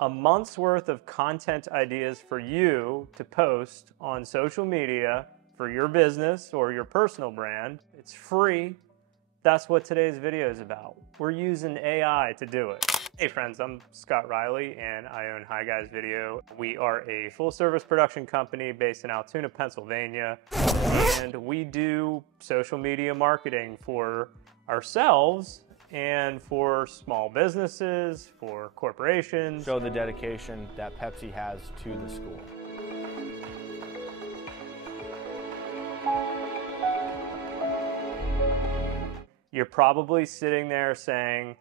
a month's worth of content ideas for you to post on social media for your business or your personal brand. It's free. That's what today's video is about. We're using AI to do it. Hey friends, I'm Scott Riley and I own Hi Guys Video. We are a full service production company based in Altoona, Pennsylvania. And we do social media marketing for ourselves and for small businesses, for corporations. Show the dedication that Pepsi has to the school. You're probably sitting there saying,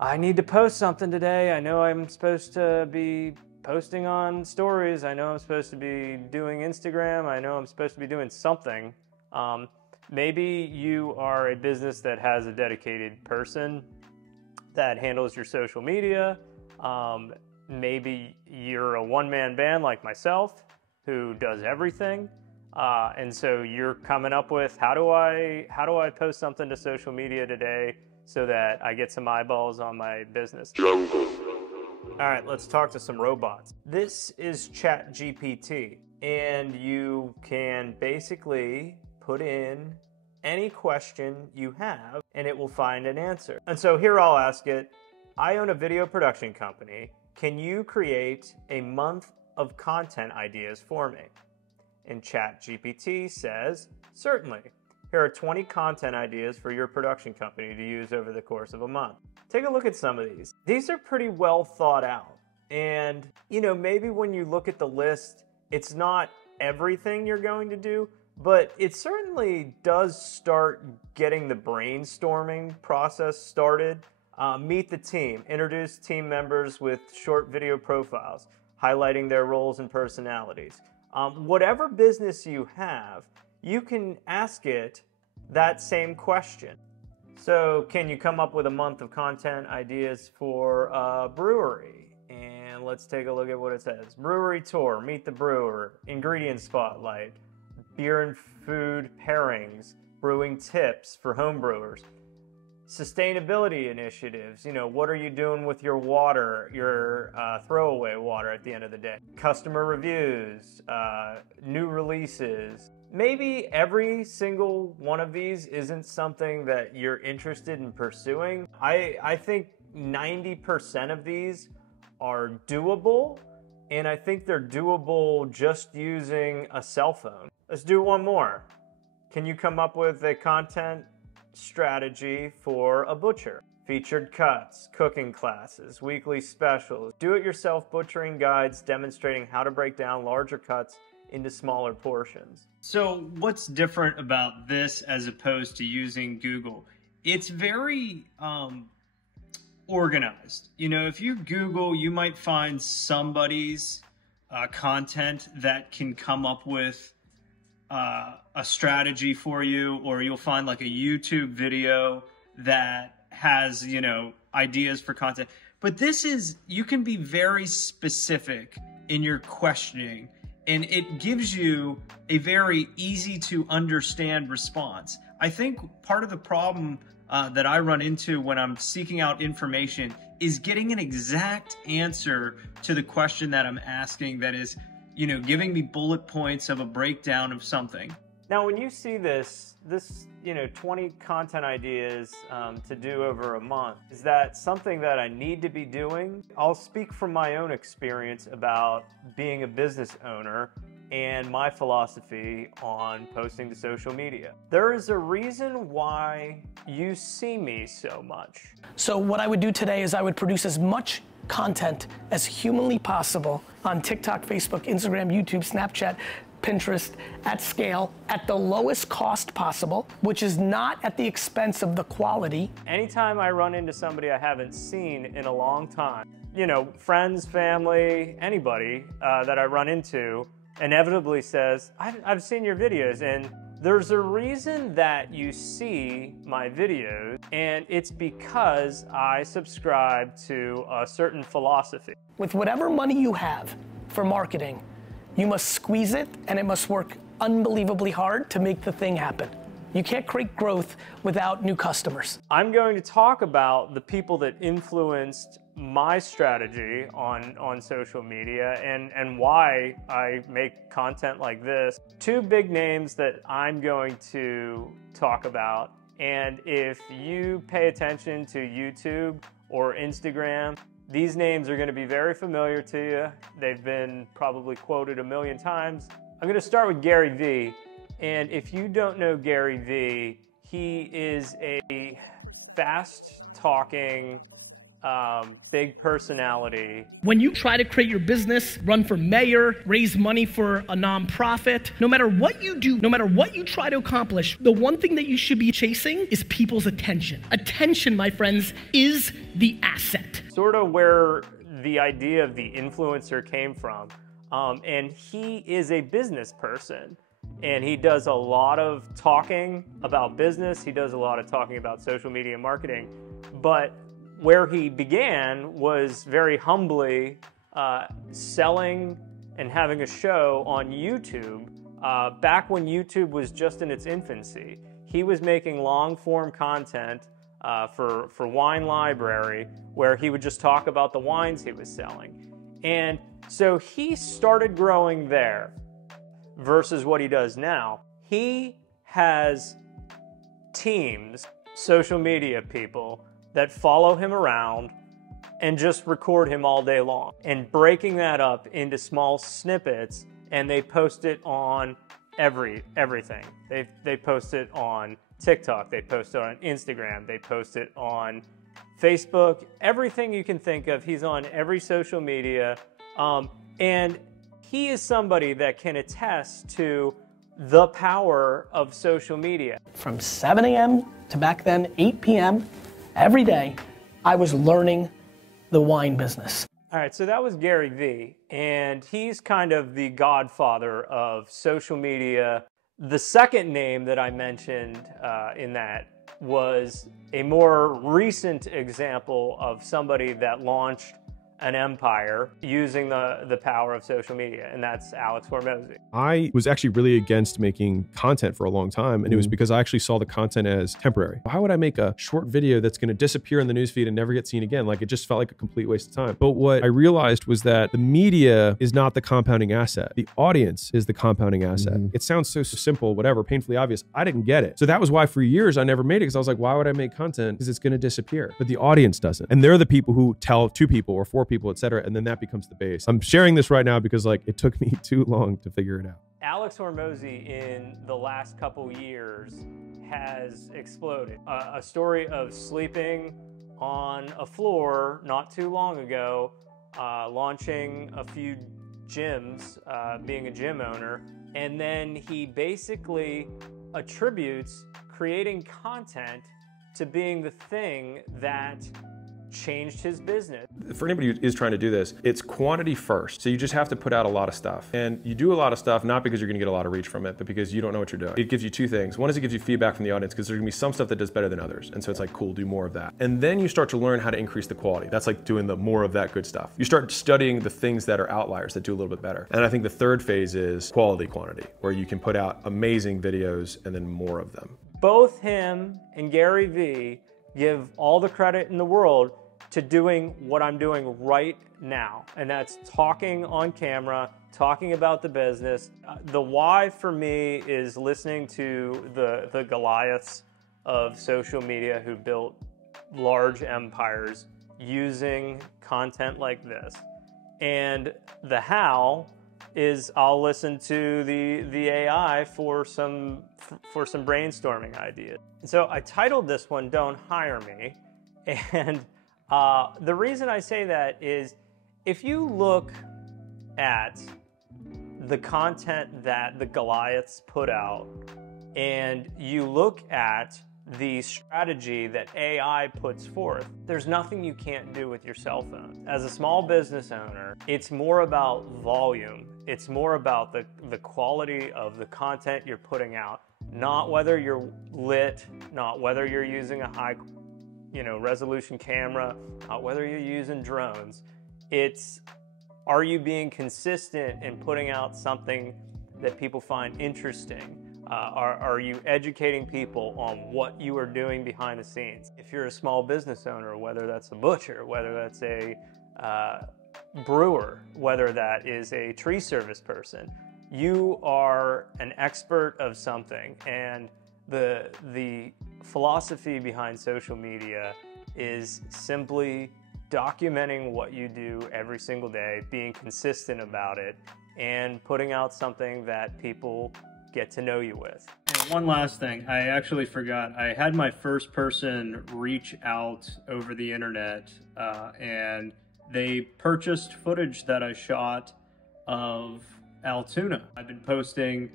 I need to post something today. I know I'm supposed to be posting on stories. I know I'm supposed to be doing Instagram. I know I'm supposed to be doing something. Maybe you are a business that has a dedicated person that handles your social media. Maybe you're a one-man band like myself who does everything. And so you're coming up with, how do I post something to social media today so that I get some eyeballs on my business? All right, let's talk to some robots. This is ChatGPT, and you can basically put in any question you have and it will find an answer. And so here I'll ask it, I own a video production company. Can you create a month of content ideas for me? And ChatGPT says, certainly. Here are 20 content ideas for your production company to use over the course of a month. Take a look at some of these. These are pretty well thought out. And, you know, maybe when you look at the list, it's not everything you're going to do, but it certainly does start getting the brainstorming process started. Meet the team. Introduce team members with short video profiles, highlighting their roles and personalities. Whatever business you have, you can ask it that same question. So can you come up with a month of content ideas for a brewery? And let's take a look at what it says. Brewery tour, meet the brewer, ingredient spotlight, beer and food pairings, brewing tips for home brewers, sustainability initiatives. You know, what are you doing with your water, your throwaway water at the end of the day? Customer reviews, new releases. Maybe every single one of these isn't something that you're interested in pursuing. I think 90% of these are doable, and I think they're doable just using a cell phone. Let's do one more. Can you come up with a content strategy for a butcher? Featured cuts, cooking classes, weekly specials, do-it-yourself butchering guides demonstrating how to break down larger cuts into smaller portions. So what's different about this as opposed to using Google? It's very organized. You know, if you Google, you might find somebody's content that can come up with a strategy for you, or you'll find like a YouTube video that has, you know, ideas for content. But this is, you can be very specific in your questioning, and it gives you a very easy to understand response. I think part of the problem that I run into when I'm seeking out information is getting an exact answer to the question that I'm asking that is, you know, giving me bullet points of a breakdown of something. Now, when you see this, you know, 20 content ideas to do over a month, is that something that I need to be doing? I'll speak from my own experience about being a business owner and my philosophy on posting to social media. There is a reason why you see me so much. So what I would do today is I would produce as much content as humanly possible on TikTok, Facebook, Instagram, YouTube, Snapchat, Pinterest, at scale, at the lowest cost possible, which is not at the expense of the quality. Anytime I run into somebody I haven't seen in a long time, you know, friends, family, anybody that I run into inevitably says, I've seen your videos, and there's a reason that you see my videos, and it's because I subscribe to a certain philosophy. With whatever money you have for marketing, you must squeeze it, and it must work unbelievably hard to make the thing happen. You can't create growth without new customers. I'm going to talk about the people that influenced my strategy on social media and why I make content like this. Two big names that I'm going to talk about. And if you pay attention to YouTube or Instagram, these names are going to be very familiar to you. They've been probably quoted a million times. I'm going to start with Gary Vee. And if you don't know Gary Vee, he is a fast-talking, big personality. When you try to create your business, run for mayor, raise money for a nonprofit, no matter what you do, no matter what you try to accomplish, the one thing that you should be chasing is people's attention. Attention, my friends, is the asset. Sort of where the idea of the influencer came from. And he is a business person. And he does a lot of talking about business. He does a lot of talking about social media marketing. But where he began was very humbly selling and having a show on YouTube back when YouTube was just in its infancy. He was making long-form content for Wine Library where he would just talk about the wines he was selling. And so he started growing there versus what he does now. He has teams, social media people, that follow him around and just record him all day long and breaking that up into small snippets, and they post it on everything. They post it on TikTok, they post it on Instagram, they post it on Facebook, everything you can think of. He's on every social media, and he is somebody that can attest to the power of social media. From 7 a.m. to back then 8 p.m. every day, I was learning the wine business. All right, so that was Gary Vee, and he's kind of the godfather of social media. The second name that I mentioned in that was a more recent example of somebody that launched an empire using the power of social media, and that's Alex Ormozzi. I was actually really against making content for a long time, and it was because I actually saw the content as temporary. Why would I make a short video that's going to disappear in the newsfeed and never get seen again? Like, it just felt like a complete waste of time. But what I realized was that the media is not the compounding asset. The audience is the compounding asset. It sounds so simple, whatever, painfully obvious. I didn't get it. So that was why for years I never made it, because I was like, why would I make content? Because it's going to disappear. But the audience doesn't. And they're the people who tell 2 people or 4 people, etc. And then that becomes the base. I'm sharing this right now because like it took me too long to figure it out. Alex Ormozzi in the last couple years has exploded. A story of sleeping on a floor not too long ago, launching a few gyms, being a gym owner, and then he basically attributes creating content to being the thing that changed his business. For anybody who is trying to do this, it's quantity first. So you just have to put out a lot of stuff. And you do a lot of stuff, not because you're gonna get a lot of reach from it, but because you don't know what you're doing. It gives you 2 things. One is it gives you feedback from the audience, because there's gonna be some stuff that does better than others. And so it's like, cool, do more of that. And then you start to learn how to increase the quality. That's like doing the more of that good stuff. You start studying the things that are outliers that do a little bit better. And I think the third phase is quality quantity, where you can put out amazing videos and then more of them. Both him and Gary Vee give all the credit in the world to doing what I'm doing right now. And that's talking on camera, talking about the business. The why for me is listening to the Goliaths of social media who built large empires using content like this. And the how is I'll listen to the AI for some brainstorming ideas. So I titled this one, Don't Hire Me. And the reason I say that is if you look at the content that the Goliaths put out and you look at the strategy that AI puts forth, there's nothing you can't do with your cell phone. As a small business owner, it's more about volume. It's more about the quality of the content you're putting out, not whether you're lit, not whether you're using a high resolution camera, whether you're using drones. It's, are you being consistent in putting out something that people find interesting? Are you educating people on what you are doing behind the scenes? If you're a small business owner, whether that's a butcher, whether that's a brewer, whether that is a tree service person, you are an expert of something. And the philosophy behind social media is simply documenting what you do every single day, being consistent about it, and putting out something that people get to know you with. And one last thing, I actually forgot. I had my first person reach out over the internet and they purchased footage that I shot of Altoona. I've been posting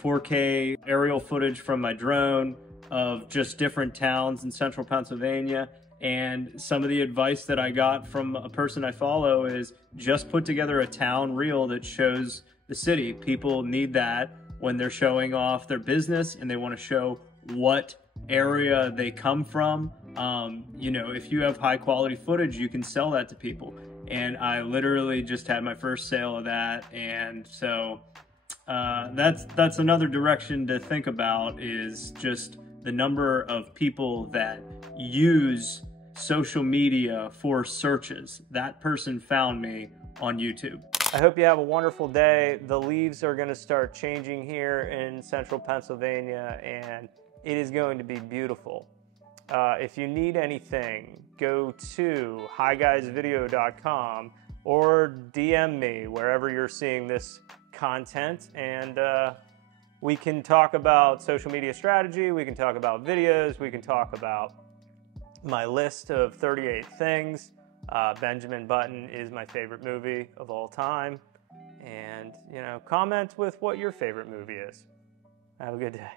4K aerial footage from my drone of just different towns in central Pennsylvania. And some of the advice that I got from a person I follow is just put together a town reel that shows the city. People need that when they're showing off their business and they want to show what area they come from. You know, if you have high quality footage, you can sell that to people. And I literally just had my first sale of that. And so that's another direction to think about, is just the number of people that use social media for searches. That person found me on YouTube. I hope you have a wonderful day. The leaves are going to start changing here in central Pennsylvania, and it is going to be beautiful. If you need anything, go to highguysvideo.com or DM me wherever you're seeing this content, and we can talk about social media strategy, we can talk about videos, we can talk about my list of 38 things. Benjamin Button is my favorite movie of all time. And, you know, comment with what your favorite movie is. Have a good day.